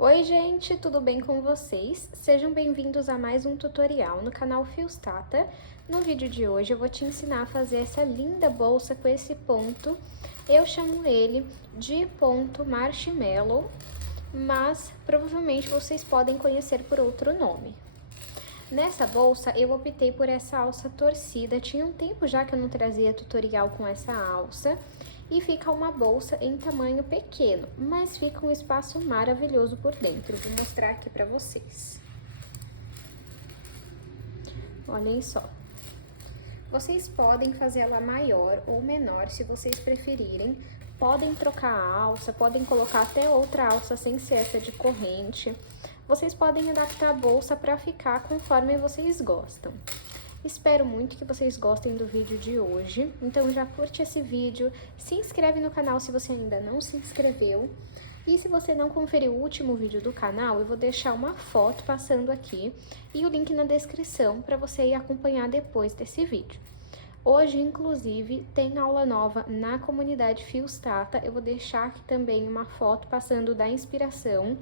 Oi gente, tudo bem com vocês? Sejam bem-vindos a mais um tutorial no canal Fios Tata. No vídeo de hoje eu vou te ensinar a fazer essa linda bolsa com esse ponto. Eu chamo ele de ponto marshmallow, mas provavelmente vocês podem conhecer por outro nome. Nessa bolsa eu optei por essa alça torcida, tinha um tempo já que eu não trazia tutorial com essa alça. E fica uma bolsa em tamanho pequeno, mas fica um espaço maravilhoso por dentro. Vou mostrar aqui pra vocês. Olhem só. Vocês podem fazer ela maior ou menor, se vocês preferirem. Podem trocar a alça, podem colocar até outra alça sem ser essa de corrente. Vocês podem adaptar a bolsa para ficar conforme vocês gostam. Espero muito que vocês gostem do vídeo de hoje, então já curte esse vídeo, se inscreve no canal se você ainda não se inscreveu. E se você não conferiu o último vídeo do canal, eu vou deixar uma foto passando aqui e o link na descrição para você ir acompanhar depois desse vídeo. Hoje, inclusive, tem aula nova na comunidade Fios Tata. Eu vou deixar aqui também uma foto passando da inspiração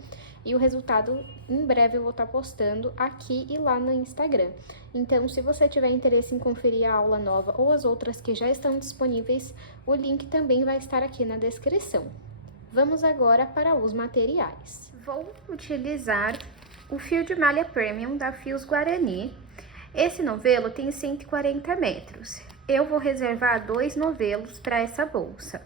e o resultado em breve eu vou estar postando aqui e lá no Instagram. Então, se você tiver interesse em conferir a aula nova ou as outras que já estão disponíveis, o link também vai estar aqui na descrição. Vamos agora para os materiais. Vou utilizar o fio de malha premium da Fios Guarani. Esse novelo tem 140 metros. Eu vou reservar 2 novelos para essa bolsa.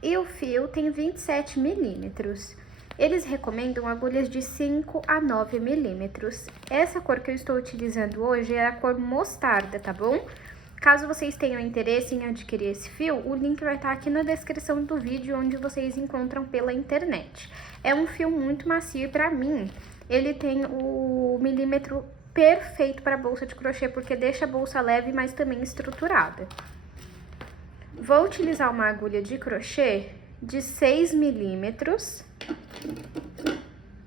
E o fio tem 27 milímetros. Eles recomendam agulhas de 5 a 9 milímetros. Essa cor que eu estou utilizando hoje é a cor mostarda, tá bom? Caso vocês tenham interesse em adquirir esse fio, o link vai estar aqui na descrição do vídeo, onde vocês encontram pela internet. É um fio muito macio e para mim, ele tem o milímetro perfeito para bolsa de crochê, porque deixa a bolsa leve, mas também estruturada. Vou utilizar uma agulha de crochê de 6 milímetros,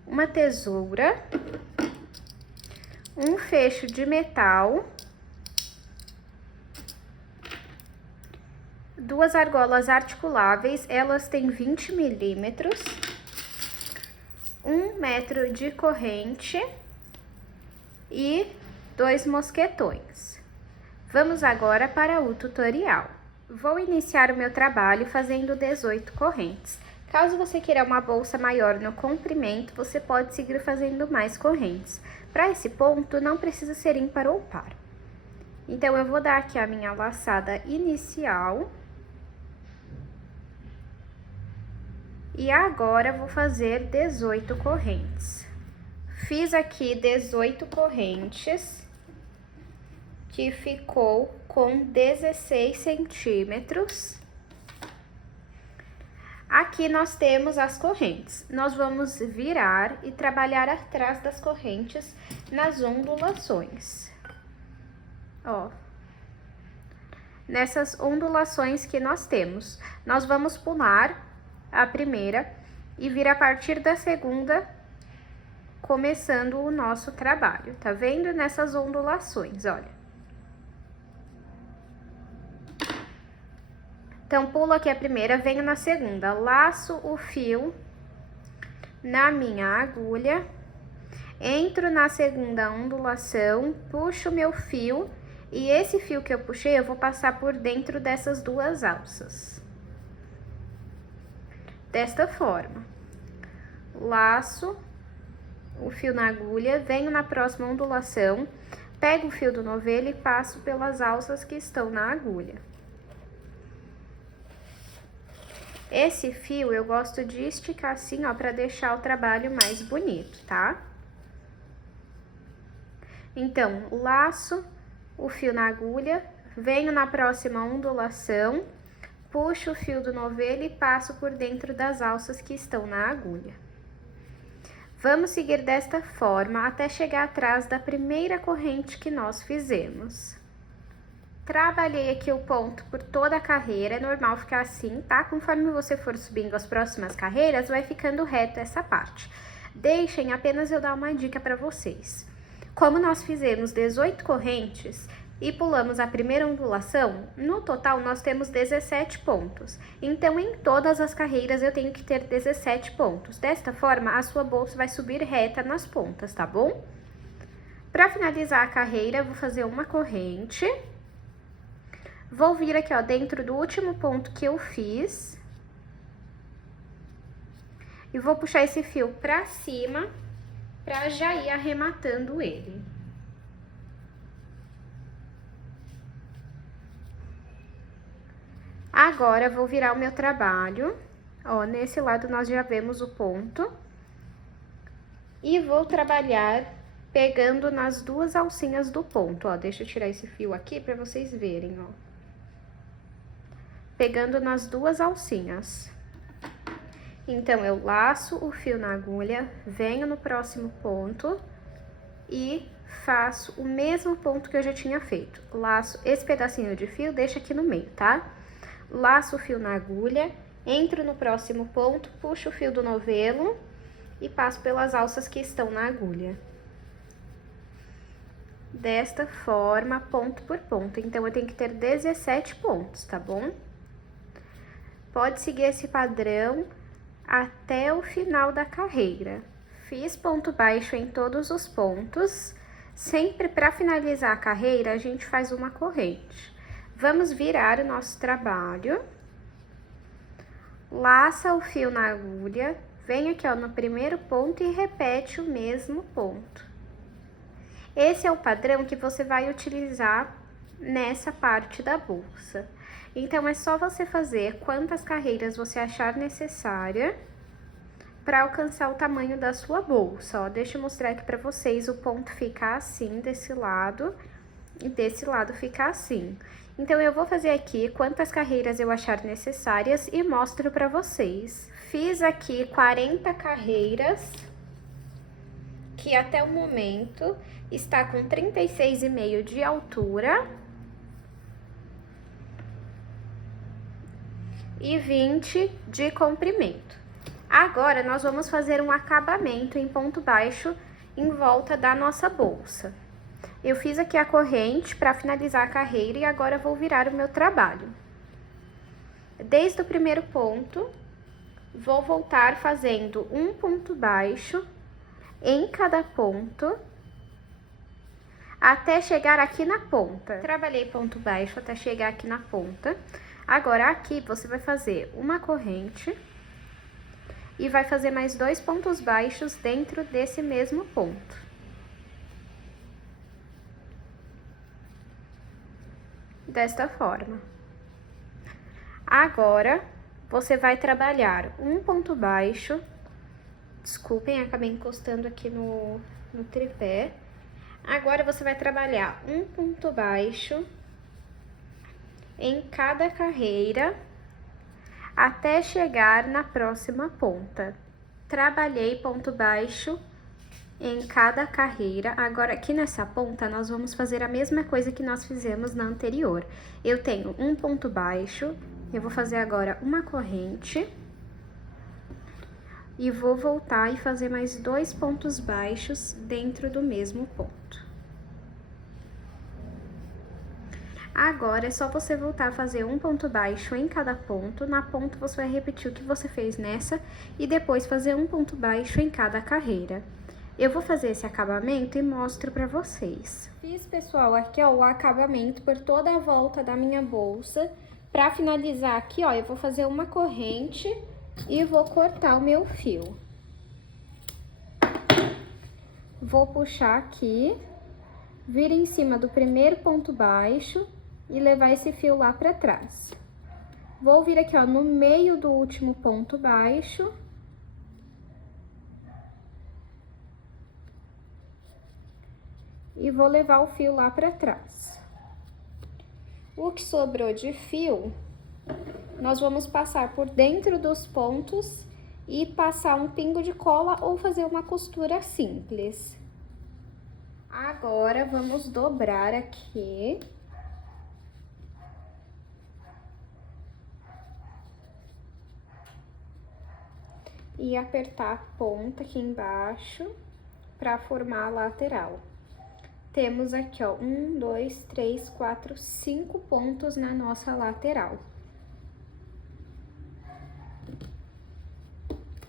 uma tesoura, um fecho de metal, 2 argolas articuláveis, elas têm 20 milímetros, 1 metro de corrente e 2 mosquetões. Vamos agora para o tutorial. Vou iniciar o meu trabalho fazendo 18 correntes. Caso você queira uma bolsa maior no comprimento, você pode seguir fazendo mais correntes. Para esse ponto, não precisa ser ímpar ou par. Então, eu vou dar aqui a minha laçada inicial. E agora, vou fazer 18 correntes. Fiz aqui 18 correntes, que ficou com 16 centímetros. Aqui nós temos as correntes. Nós vamos virar e trabalhar atrás das correntes nas ondulações. Ó. Nessas ondulações que nós temos, nós vamos pular a primeira e vir a partir da segunda, começando o nosso trabalho, tá vendo? Nessas ondulações, olha. Então, pulo aqui a primeira, venho na segunda, laço o fio na minha agulha, entro na segunda ondulação, puxo meu fio, e esse fio que eu puxei, eu vou passar por dentro dessas 2 alças. Desta forma. Laço o fio na agulha, venho na próxima ondulação, pego o fio do novelo e passo pelas alças que estão na agulha. Esse fio eu gosto de esticar assim, ó, para deixar o trabalho mais bonito, tá? Então, laço o fio na agulha, venho na próxima ondulação, puxo o fio do novelo e passo por dentro das alças que estão na agulha. Vamos seguir desta forma até chegar atrás da primeira corrente que nós fizemos. Trabalhei aqui o ponto por toda a carreira, é normal ficar assim, tá? Conforme você for subindo as próximas carreiras, vai ficando reto essa parte. Deixem apenas eu dar uma dica para vocês. Como nós fizemos 18 correntes, e pulamos a primeira ondulação, no total nós temos 17 pontos. Então, em todas as carreiras eu tenho que ter 17 pontos. Desta forma, a sua bolsa vai subir reta nas pontas, tá bom? Para finalizar a carreira, eu vou fazer uma corrente. Vou vir aqui, ó, dentro do último ponto que eu fiz. E vou puxar esse fio pra cima, pra já ir arrematando ele. Agora, vou virar o meu trabalho. Ó, nesse lado nós já vemos o ponto. E vou trabalhar pegando nas duas alcinhas do ponto, ó. Deixa eu tirar esse fio aqui pra vocês verem, ó. Pegando nas duas alcinhas. Então, eu laço o fio na agulha, venho no próximo ponto e faço o mesmo ponto que eu já tinha feito. Laço esse pedacinho de fio, deixa aqui no meio, tá? Laço o fio na agulha, entro no próximo ponto, puxo o fio do novelo e passo pelas alças que estão na agulha. Desta forma, ponto por ponto. Então, eu tenho que ter 17 pontos, tá bom? Pode seguir esse padrão até o final da carreira. Fiz ponto baixo em todos os pontos. Sempre para finalizar a carreira, a gente faz uma corrente. Vamos virar o nosso trabalho. Laça o fio na agulha, vem aqui, ó, no primeiro ponto e repete o mesmo ponto. Esse é o padrão que você vai utilizar nessa parte da bolsa. Então, é só você fazer quantas carreiras você achar necessária para alcançar o tamanho da sua bolsa, ó. Deixa eu mostrar aqui para vocês, o ponto fica assim, desse lado, e desse lado fica assim. Então, eu vou fazer aqui quantas carreiras eu achar necessárias e mostro para vocês. Fiz aqui 40 carreiras, que até o momento está com 36,5 de altura. E 20 de comprimento. Agora, nós vamos fazer um acabamento em ponto baixo em volta da nossa bolsa. Eu fiz aqui a corrente para finalizar a carreira e agora vou virar o meu trabalho. Desde o primeiro ponto, vou voltar fazendo um ponto baixo em cada ponto, até chegar aqui na ponta. Trabalhei ponto baixo até chegar aqui na ponta. Agora, aqui, você vai fazer uma corrente e vai fazer mais 2 pontos baixos dentro desse mesmo ponto. Desta forma. Agora, você vai trabalhar um ponto baixo. Desculpem, acabei encostando aqui no tripé. Agora, você vai trabalhar um ponto baixo em cada carreira, até chegar na próxima ponta. Trabalhei ponto baixo em cada carreira. Agora, aqui nessa ponta, nós vamos fazer a mesma coisa que nós fizemos na anterior. Eu tenho um ponto baixo, eu vou fazer agora uma corrente. E vou voltar e fazer mais 2 pontos baixos dentro do mesmo ponto. Agora, é só você voltar a fazer um ponto baixo em cada ponto. Na ponta, você vai repetir o que você fez nessa e depois fazer um ponto baixo em cada carreira. Eu vou fazer esse acabamento e mostro pra vocês. Fiz, pessoal, aqui, ó, o acabamento por toda a volta da minha bolsa. Pra finalizar aqui, ó, eu vou fazer uma corrente e vou cortar o meu fio. Vou puxar aqui, vir em cima do primeiro ponto baixo e levar esse fio lá pra trás. Vou vir aqui, ó, no meio do último ponto baixo. E vou levar o fio lá pra trás. O que sobrou de fio, nós vamos passar por dentro dos pontos e passar um pingo de cola ou fazer uma costura simples. Agora, vamos dobrar aqui. E apertar a ponta aqui embaixo para formar a lateral. Temos aqui, ó, 1, 2, 3, 4, 5 pontos na nossa lateral.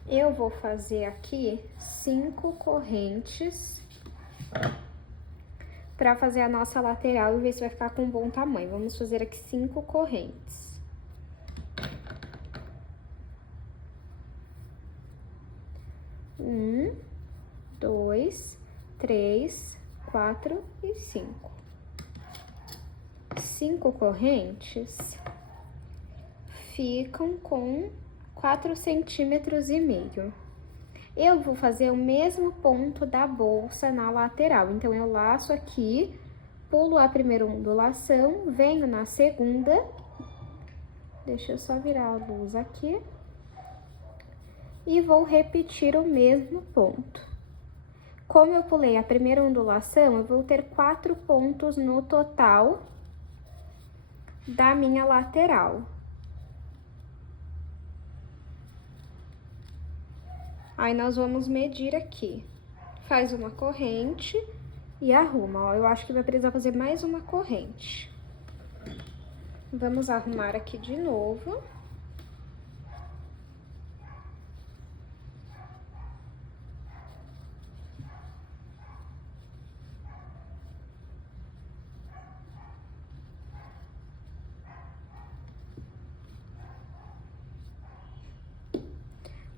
Eu vou fazer aqui 5 correntes para fazer a nossa lateral e ver se vai ficar com um bom tamanho. Vamos fazer aqui 5 correntes. Um, 2, 3, 4 e 5. 5 correntes ficam com 4,5 centímetros. Eu vou fazer o mesmo ponto da bolsa na lateral, então eu laço aqui, pulo a primeira ondulação, venho na segunda, deixa eu só virar a luz aqui, e vou repetir o mesmo ponto. Como eu pulei a primeira ondulação, eu vou ter 4 pontos no total da minha lateral. Aí, nós vamos medir aqui. Faz uma corrente e arruma, ó. Eu acho que vai precisar fazer mais uma corrente. Vamos arrumar aqui de novo.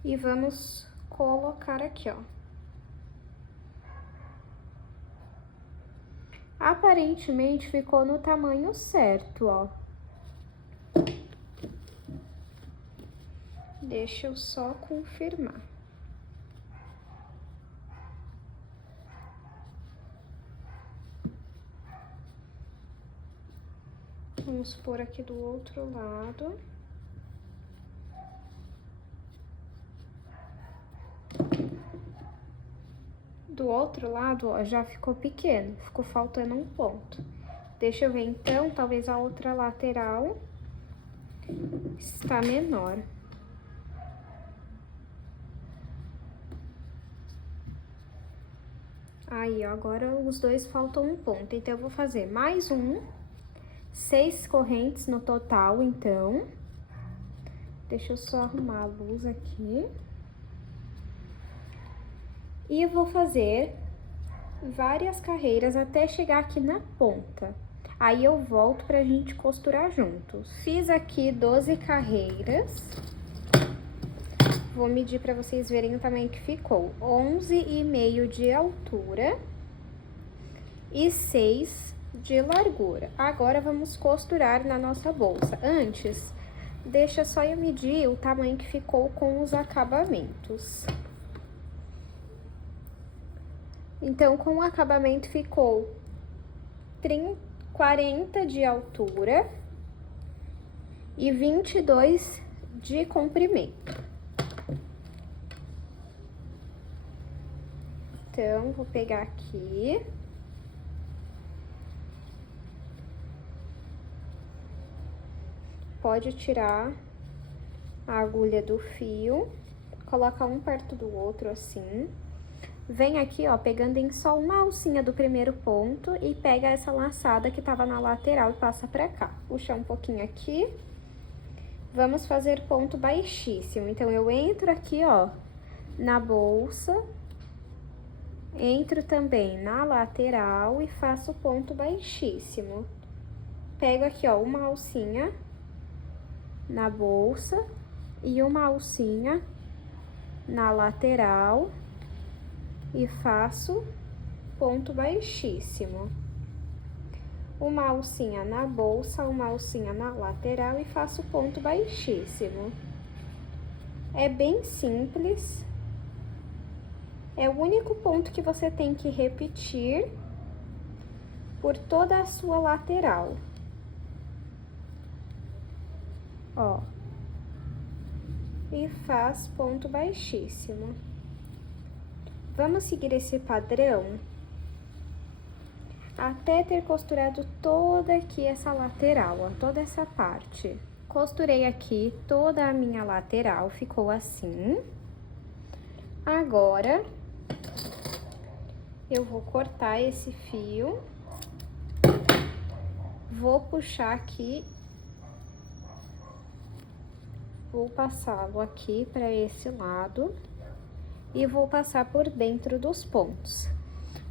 E vamos colocar aqui, ó. Aparentemente ficou no tamanho certo, ó. Deixa eu só confirmar. Vamos pôr aqui do outro lado. Do outro lado, ó, já ficou pequeno, ficou faltando um ponto. Deixa eu ver, então, talvez a outra lateral está menor. Aí, ó, agora os dois faltam um ponto, então eu vou fazer mais 6 correntes no total, então. Deixa eu só arrumar a luz aqui. E eu vou fazer várias carreiras até chegar aqui na ponta. Aí eu volto pra gente costurar juntos. Fiz aqui 12 carreiras. Vou medir pra vocês verem o tamanho que ficou. 11,5 de altura e 6 de largura. Agora, vamos costurar na nossa bolsa. Antes, deixa só eu medir o tamanho que ficou com os acabamentos. Então, com o acabamento ficou 40 de altura e 22 de comprimento. Então, vou pegar aqui. Pode tirar a agulha do fio, coloca um perto do outro assim. Vem aqui, ó, pegando em só uma alcinha do primeiro ponto e pega essa laçada que tava na lateral e passa pra cá. Puxa um pouquinho aqui. Vamos fazer ponto baixíssimo. Então, eu entro aqui, ó, na bolsa, entro também na lateral e faço ponto baixíssimo. Pego aqui, ó, uma alcinha na bolsa e uma alcinha na lateral e faço ponto baixíssimo. Uma alcinha na bolsa, uma alcinha na lateral e faço ponto baixíssimo. É bem simples. É o único ponto que você tem que repetir por toda a sua lateral. Ó. E faz ponto baixíssimo. Vamos seguir esse padrão até ter costurado toda aqui essa lateral, ó, toda essa parte. Costurei aqui toda a minha lateral, ficou assim. Agora, Eu vou cortar esse fio, vou puxar aqui, vou passá-lo aqui para esse lado e vou passar por dentro dos pontos.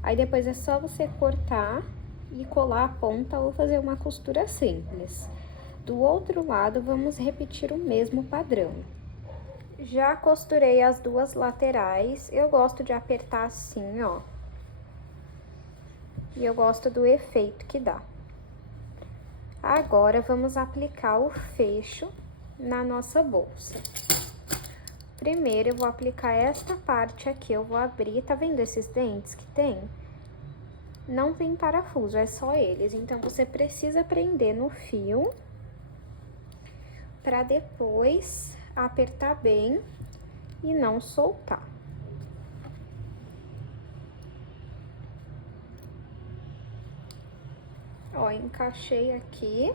Aí depois é só você cortar e colar a ponta ou fazer uma costura simples. Do outro lado, vamos repetir o mesmo padrão. Já costurei as duas laterais, eu gosto de apertar assim, ó. E eu gosto do efeito que dá. Agora, vamos aplicar o fecho na nossa bolsa. Primeiro, eu vou aplicar esta parte aqui, eu vou abrir, tá vendo esses dentes que tem? Não tem parafuso, é só eles, então você precisa prender no fio para depois apertar bem e não soltar. Ó, encaixei aqui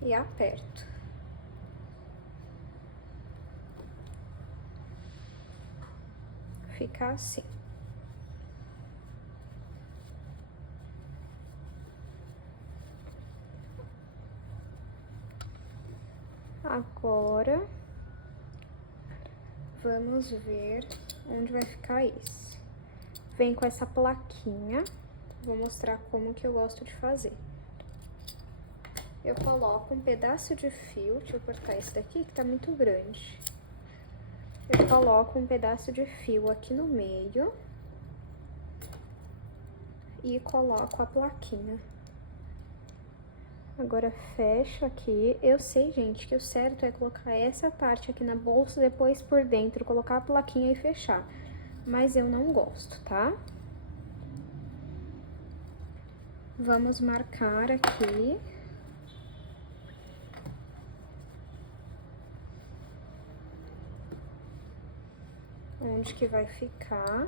e aperto. Fica assim. Agora, vamos ver onde vai ficar esse. Vem com essa plaquinha, vou mostrar como que eu gosto de fazer. Eu coloco um pedaço de fio, deixa eu cortar esse daqui que tá muito grande. Eu coloco um pedaço de fio aqui no meio e coloco a plaquinha. Agora, fecho aqui. Eu sei, gente, que o certo é colocar essa parte aqui na bolsa, depois por dentro, colocar a plaquinha e fechar. Mas eu não gosto, tá? Vamos marcar aqui. Onde que vai ficar.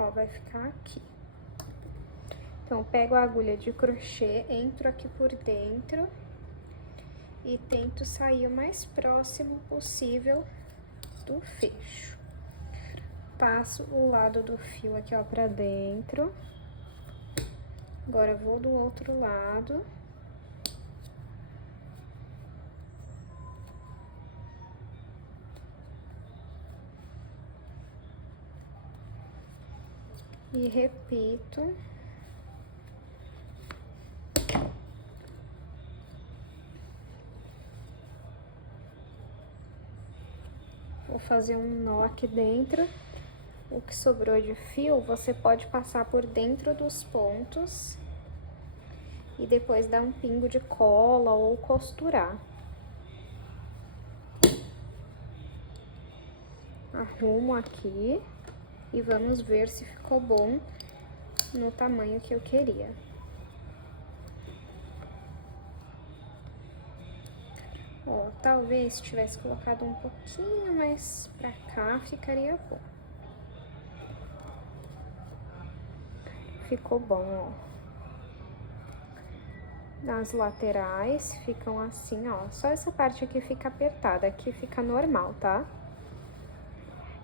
Ó, vai ficar aqui. Então, pego a agulha de crochê, entro aqui por dentro e tento sair o mais próximo possível do fecho. Passo o lado do fio aqui, ó, pra dentro. Agora, vou do outro lado. E repito. Vou fazer um nó aqui dentro. O que sobrou de fio, você pode passar por dentro dos pontos e depois dar um pingo de cola ou costurar. Arrumo aqui e vamos ver se ficou bom no tamanho que eu queria. Ó, talvez se tivesse colocado um pouquinho mais pra cá, ficaria bom. Ficou bom, ó. Nas laterais ficam assim, ó. Só essa parte aqui fica apertada, aqui fica normal, tá?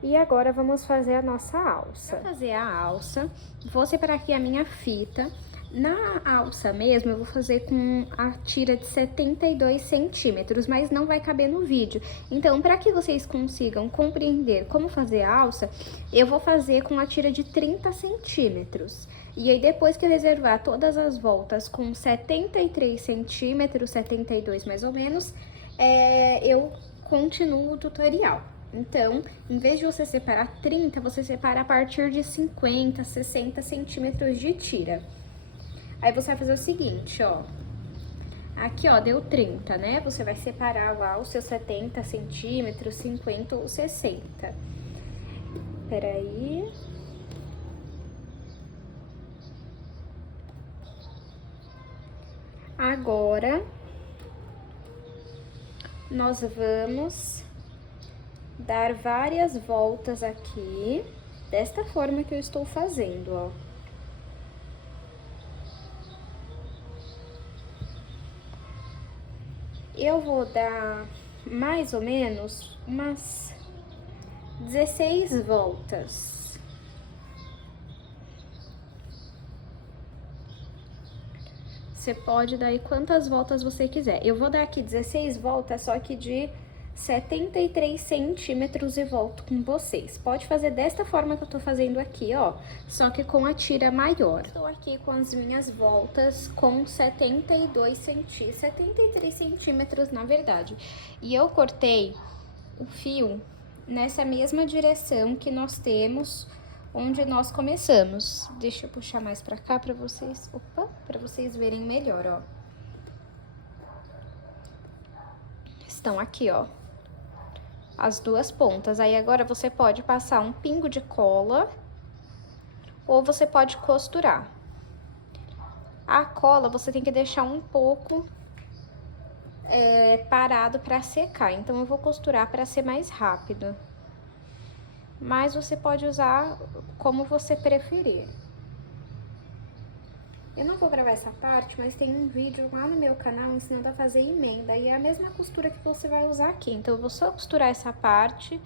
E agora, vamos fazer a nossa alça. Pra fazer a alça, vou separar aqui a minha fita. Na alça mesmo, eu vou fazer com a tira de 72 centímetros, mas não vai caber no vídeo. Então, para que vocês consigam compreender como fazer a alça, eu vou fazer com a tira de 30 centímetros. E aí, depois que eu reservar todas as voltas com 73 centímetros, 72 mais ou menos, eu continuo o tutorial. Então, em vez de você separar 30, você separa a partir de 50, 60 centímetros de tira. Aí, você vai fazer o seguinte, ó. Aqui, ó, deu 30, né? Você vai separar lá os seus 70 centímetros, 50 ou 60. Peraí. Agora, nós vamos dar várias voltas aqui, desta forma que eu estou fazendo, ó. Eu vou dar mais ou menos umas 16 voltas. Você pode dar aí quantas voltas você quiser. Eu vou dar aqui 16 voltas, só que de 73 centímetros e volto com vocês. Pode fazer desta forma que eu tô fazendo aqui, ó, só que com a tira maior. Estou aqui com as minhas voltas com 73 centímetros, na verdade. E eu cortei o fio nessa mesma direção que nós temos onde nós começamos. Deixa eu puxar mais pra cá pra vocês, pra vocês verem melhor, ó. Estão aqui, ó, as duas pontas. Aí agora você pode passar um pingo de cola ou você pode costurar. A cola você tem que deixar um pouco parado para secar, então eu vou costurar para ser mais rápido. Mas você pode usar como você preferir. Eu não vou gravar essa parte, mas tem um vídeo lá no meu canal ensinando a fazer emenda. E é a mesma costura que você vai usar aqui. Então, eu vou só costurar essa parte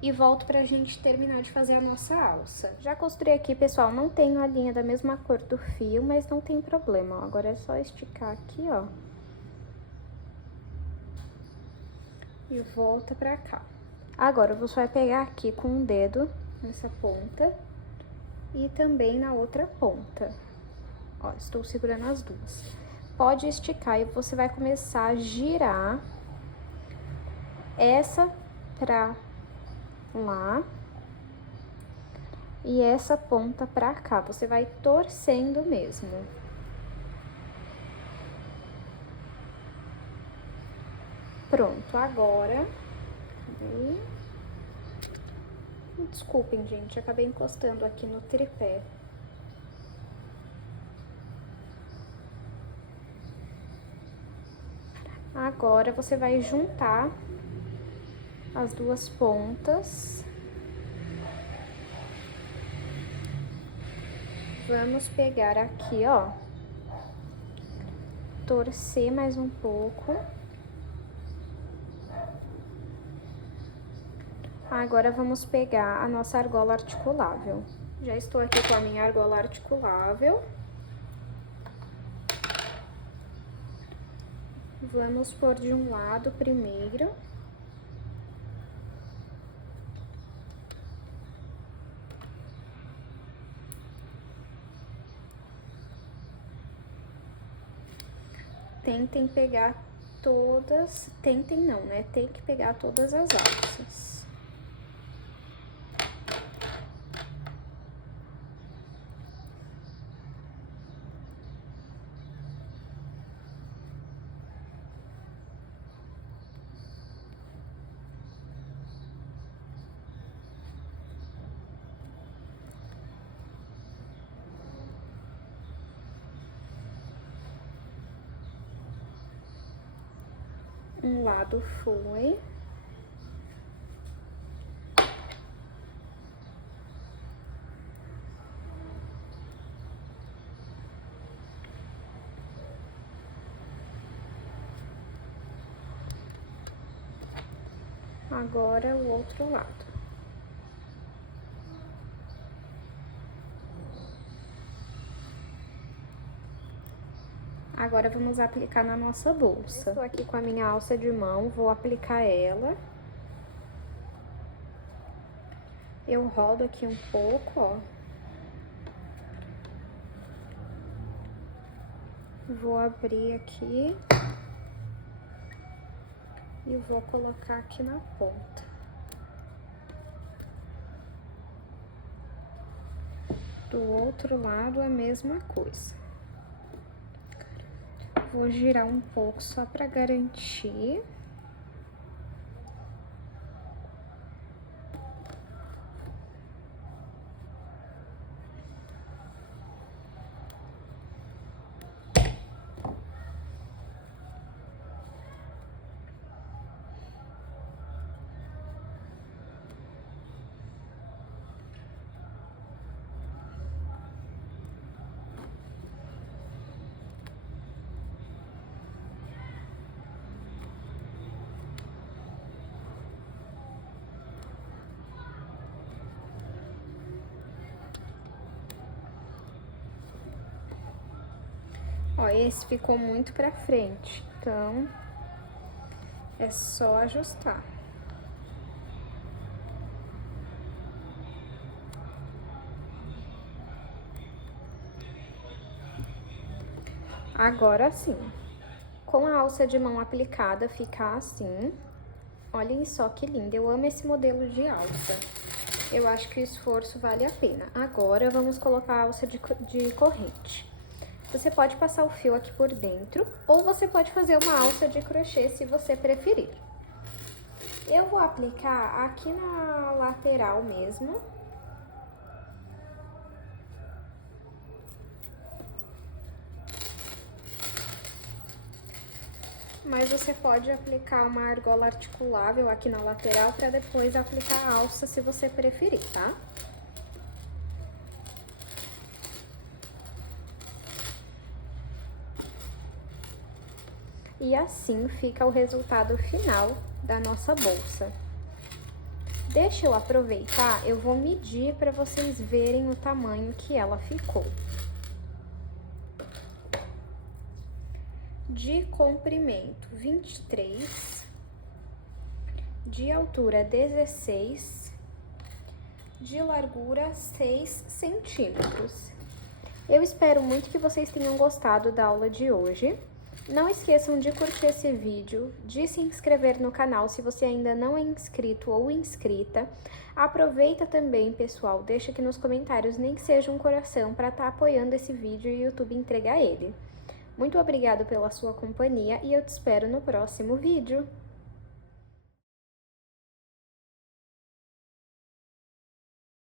e volto pra gente terminar de fazer a nossa alça. Já costurei aqui, pessoal, não tenho a linha da mesma cor do fio, mas não tem problema, ó. Agora é só esticar aqui, ó. E volta pra cá. Agora, você vai pegar aqui com um dedo nessa ponta e também na outra ponta. Ó, estou segurando as duas. Pode esticar e você vai começar a girar essa pra lá e essa ponta pra cá. Você vai torcendo mesmo. Pronto, agora... Desculpem, gente, acabei encostando aqui no tripé. Agora, você vai juntar as duas pontas. Vamos pegar aqui, ó, torcer mais um pouco. Agora, vamos pegar a nossa argola articulável. Já estou aqui com a minha argola articulável. Vamos pôr de um lado primeiro. Tentem pegar todas... Tentem não, né? Tem que pegar todas as alças. Um lado foi. Agora, o outro lado. Agora, vamos aplicar na nossa bolsa. Estou aqui com a minha alça de mão, vou aplicar ela. Eu rodo aqui um pouco, ó. Vou abrir aqui. E vou colocar aqui na ponta. Do outro lado, a mesma coisa. Vou girar um pouco só pra garantir. Ó, esse ficou muito pra frente, então é só ajustar. Agora sim, com a alça de mão aplicada, fica assim. Olhem só que lindo, eu amo esse modelo de alça. Eu acho que o esforço vale a pena. Agora, vamos colocar a alça de corrente. Você pode passar o fio aqui por dentro, ou você pode fazer uma alça de crochê, se você preferir. Eu vou aplicar aqui na lateral mesmo. Mas você pode aplicar uma argola articulável aqui na lateral para depois aplicar a alça, se você preferir, tá? E assim fica o resultado final da nossa bolsa. Deixa eu aproveitar, eu vou medir para vocês verem o tamanho que ela ficou. De comprimento 23, de altura 16, de largura 6 centímetros. Eu espero muito que vocês tenham gostado da aula de hoje. Não esqueçam de curtir esse vídeo, de se inscrever no canal se você ainda não é inscrito ou inscrita. Aproveita também, pessoal, deixa aqui nos comentários, nem que seja um coração, para estar apoiando esse vídeo e o YouTube entregar ele. Muito obrigada pela sua companhia e eu te espero no próximo vídeo.